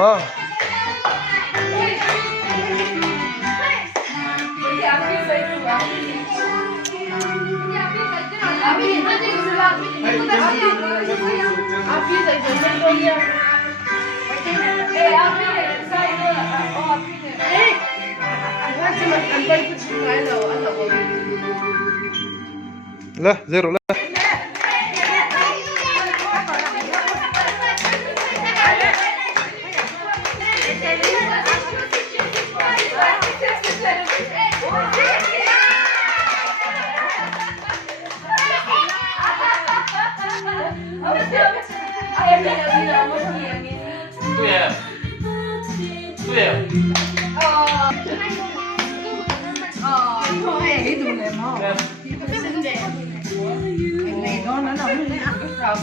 Ờ. Lah, zero lah. Tu ya. Tu ya. Cái đồ này mà xinh đẹp. Ngày đó nó nóng lên ăn cái rau.